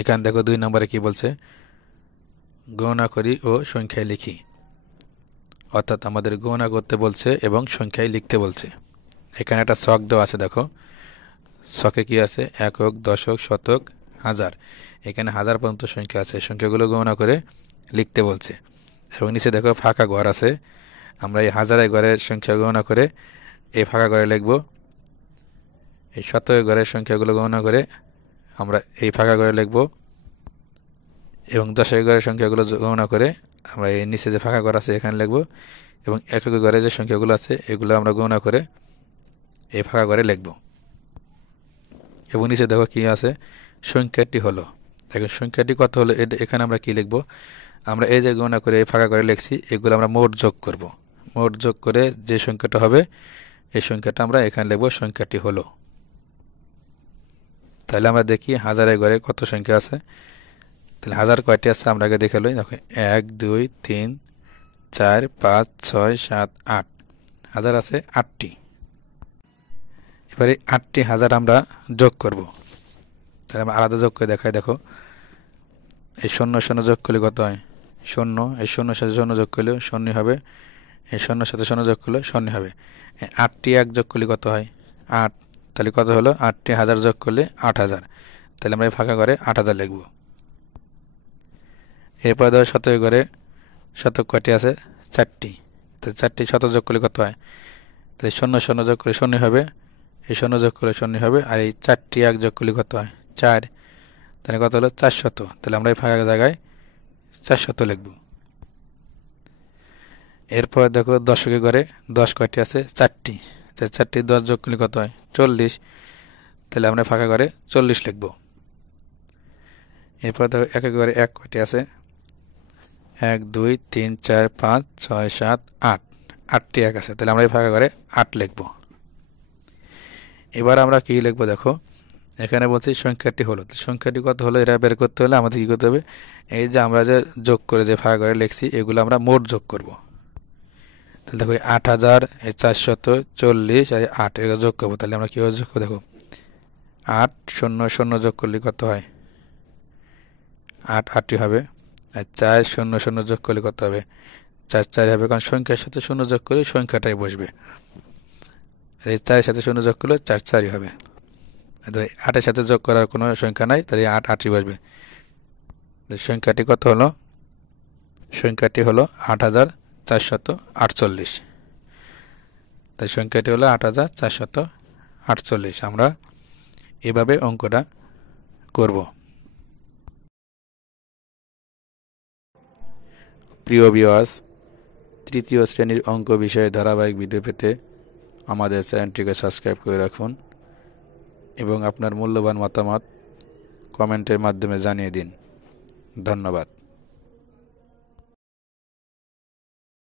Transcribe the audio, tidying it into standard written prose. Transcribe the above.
এখানে দেখো 2 নম্বরে কি বলছে, গণনা করি ও সংখ্যায় লিখি। অর্থাৎ আমাদের গণনা করতে বলছে এবং সংখ্যায় লিখতে বলছে। এখানে একটা ছক দেওয়া আছে, দেখো ছকে কি আছে, একক, দশক, শতক, হাজার। এখানে হাজার পর্যন্ত সংখ্যা আছে, সংখ্যাগুলো গণনা করে লিখতে বলছে। এবং নিচে দেখো ফাঁকা ঘর আছে, আমরা এই হাজারের ঘরের সংখ্যা গণনা করে এই ফাঁকা ঘরে লিখব। এই শতকের ঘরের সংখ্যাগুলো গণনা করে আমরা এই ফাঁকা ঘরে লিখব, এবং দশকের ঘরের সংখ্যাগুলো গণনা করে আমরা এই নিচে যে ফাঁকা ঘর আছে এখানে লিখব, এবং একক ঘরে যে সংখ্যাগুলো আছে এগুলো আমরা গণনা করে এই ফাঁকা ঘরে লিখব। এবং নিচে দেখো কি আছে, সংখ্যাটি হলো। এখন সংখ্যাটি কত হলো, এখানে আমরা কি লিখব, আমরা এই যে গণনা করে এই ফাঁকা ঘরে লিখছি এগুলো আমরা মোট যোগ করব। মোট যোগ করে যে সংখ্যাটা হবে এই সংখ্যাটা আমরা এখানে লিখব, সংখ্যাটি হলো। তাহলে আমরা দেখি হাজারের ঘরে কত সংখ্যা আছে। তাহলে হাজার কয়টি আছে আমরা আগে দেখে লই। দেখো 1 2 3 4 5 6 7 8, হাজার আছে 8টি। এবারে 8টি হাজার আমরা যোগ করব। তাহলে আমরা আলাদা যোগ করে দেখাই। দেখো এই 0 0 যোগ করলে কত হয়, 0। এই 0 সাথে 0 যোগ করলে 0 হবে। এই 0 সাথে 0 যোগ করলে 0 হবে। 8টি 1 যোগ করলে কত হয়, 8। তাহলে কত হলো, 8টি হাজার যোগ করলে 8000। তাহলে আমরা এই ফাঁকা ঘরে 8000 লিখব। এরপরে ধরো শতকের ঘরে শতক কয়টি আছে, 4টি। তাহলে 4টি শত যোগ করলে কত হয়, তাহলে 0 0 যোগ করলে 0 হবে। এই 0 যোগ করলে 0 হবে। আর এই 4টি 1 যোগ করলে কত হয়, 4। তাহলে কত হলো, 400। তাহলে আমরা এই ফাঁকা জায়গায় 400 লিখব। এরপর দেখো দশকের ঘরে 10 কয়টি আছে, 4টি। 4টি 10 যোগ করলে কত হয়, 40। তাহলে আমরা ফাঁকা ঘরে 40 লিখব। এরপর দেখো একের ঘরে 1 কয়টি আছে, 1 2 3 4 5 6 7 8, 8টি 1 আছে। তাহলে আমরা এই ফাঁকা ঘরে 8 লিখব। এবার আমরা কি লিখব, দেখো এখানে বলছি সংখ্যাটি হলো। সংখ্যাটি কত হলো এটা বের করতে হলে আমাদের কি করতে হবে, এই যে আমরা যে যোগ করে যে ফাঁকা ঘরে লিখছি এগুলো আমরা মোট যোগ করব। তাহলে দেখো 8000, 440 আর 8 এগুলো যোগ করবো। তাহলে আমরা কীভাবে যোগ করবো, দেখো 8 0 0 যোগ করলে কত হয়, 8 8টি হবে। আর 4 0 0 যোগ করলে কত হবে, 4 4 হবে। কারণ সংখ্যার সাথে 0 যোগ করলে সংখ্যাটাই বসবে। আর এই 4 সাথে 0 যোগ করলে 4 4ই হবে। 8-এর সাথে যোগ করার কোনো সংখ্যা নাই, তাহলে 8 8ই বসবে। সংখ্যাটি কত হলো, সংখ্যাটি হলো 8448। তাই সংখ্যাটি হলো 8448। আমরা এভাবে অঙ্কটা করব। প্রিয় ভিউয়ার্স, তৃতীয় শ্রেণীর অঙ্ক বিষয়ে ধারাবাহিক ভিডিও পেতে আমাদের চ্যানেলটিকে সাবস্ক্রাইব করে রাখুন এবং আপনার মূল্যবান মতামত কমেন্টের মাধ্যমে জানিয়ে দিন। ধন্যবাদ।